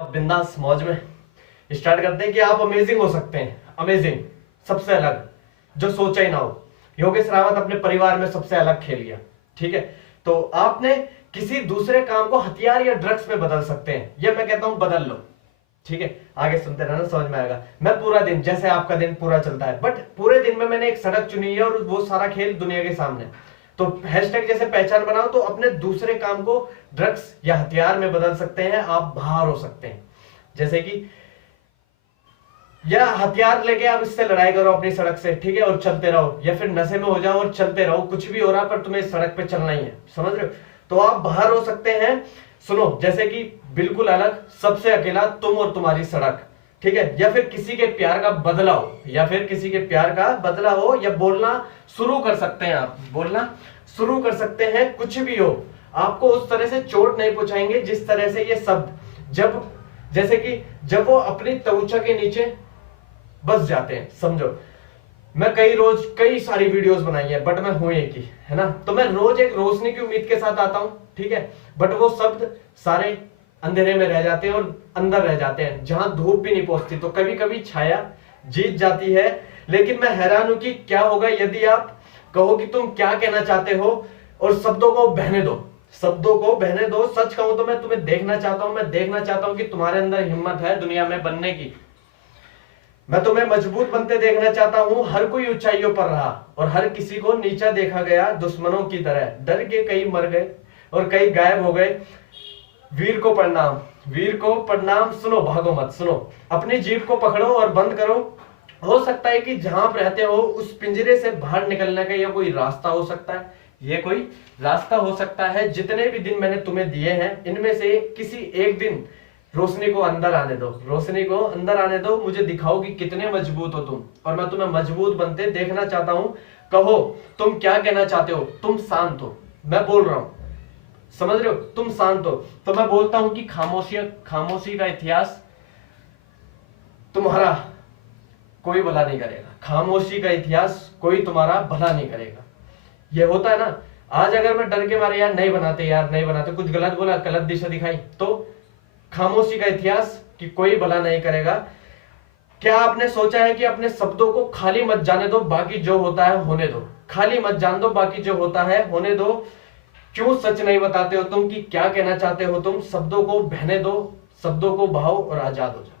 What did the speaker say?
आप बिंदास मौज में स्टार्ट करते हैं कि आप अमेजिंग हो सकते हैं। अमेजिंग, सबसे अलग, जो सोचा ही ना हो। योगेश रावत अपने परिवार में सबसे अलग खेल गया। ठीक है, तो आपने किसी दूसरे काम को हथियार या ड्रग्स में बदल सकते हैं। यह मैं कहता हूं बदल लो। ठीक है, आगे सुनते रहना, समझ में आएगा। मैं पूरा दिन, जैसे आपका दिन पूरा चलता है, बट पूरे दिन में मैंने एक सड़क चुनी है और वो सारा खेल दुनिया के सामने। तो हैशटैग जैसे पहचान बनाओ, तो अपने दूसरे काम को ड्रग्स या हथियार में बदल सकते हैं। आप बाहर हो सकते हैं, जैसे कि या हथियार लेके आप इससे लड़ाई करो अपनी सड़क से, ठीक है, और चलते रहो, या फिर नशे में हो जाओ और चलते रहो। कुछ भी हो रहा पर तुम्हें इस सड़क पे चलना ही है, समझ रहे हो। तो आप बाहर हो सकते हैं। सुनो, जैसे कि बिल्कुल अलग, सबसे अकेला, तुम और तुम्हारी सड़क। ठीक है, या फिर किसी के प्यार का बदला हो, या फिर किसी के प्यार का बदला हो, या बोलना शुरू कर सकते हैं। आप बोलना शुरू कर सकते हैं, कुछ भी हो। आपको उस तरह से चोट नहीं पहुंचाएंगे जिस तरह से ये शब्द, जब जैसे कि जब वो अपनी त्वचा के नीचे बस जाते हैं, समझो। मैं कई सारी वीडियोस बनाई है, बट मैं हूं एक ही, है ना। तो मैं रोज एक रोशनी की उम्मीद के साथ आता हूं, ठीक है, बट वो शब्द सारे अंधेरे में रह जाते हैं और अंदर रह जाते हैं, जहां धूप भी नहीं पहुंचती। तो कभी कभी छाया जीत जाती है। लेकिन मैं हैरान हूं कि क्या होगा यदि आप कहो कि तुम क्या कहना चाहते हो और शब्दों को बहने दो। शब्दों को बहने दो। सच कहूं तो मैं तुम्हें देखना चाहता हूं। मैं देखना चाहता हूं कि तुम्हारे अंदर हिम्मत है दुनिया में बनने की। मैं तुम्हें मजबूत बनते देखना चाहता हूं। हर कोई ऊंचाइयों पर रहा और हर किसी को नीचा देखा गया, दुश्मनों की तरह। डर के कई मर गए और कई गायब हो गए। वीर को प्रणाम, वीर को प्रणाम। सुनो, भागो मत, सुनो। अपनी जीभ को पकड़ो और बंद करो। हो सकता है कि जहां आप रहते हो उस पिंजरे से बाहर निकलने का यह कोई रास्ता हो सकता है। ये कोई रास्ता हो सकता है। जितने भी दिन मैंने तुम्हें दिए हैं, इनमें से किसी एक दिन रोशनी को अंदर आने दो। रोशनी को अंदर आने दो। मुझे दिखाओ कि कितने मजबूत हो तुम, और मैं तुम्हें मजबूत बनते देखना चाहता हूं। कहो तुम क्या कहना चाहते हो। तुम शांत हो, मैं बोल रहा हूं, समझ रहे हो। तुम शांत हो। तो मैं बोलता हूं कि खामोशी का इतिहास तुम्हारा कोई भला नहीं करेगा। खामोशी का इतिहास कोई तुम्हारा भला नहीं करेगा। ये होता है ना। आज अगर मैं डर के मारे यार नहीं बनाते, यार नहीं बनाते, कुछ गलत बोला, गलत दिशा दिखाई, तो खामोशी का इतिहास कि कोई भला नहीं करेगा। क्या आपने सोचा है कि अपने शब्दों को खाली मत जाने दो, बाकी जो होता है होने दो। खाली मत जान दो, बाकी जो होता है होने दो। क्यों सच नहीं बताते हो तुम कि क्या कहना चाहते हो तुम। शब्दों को बहने दो, शब्दों को बहाओ और आजाद हो जाओ।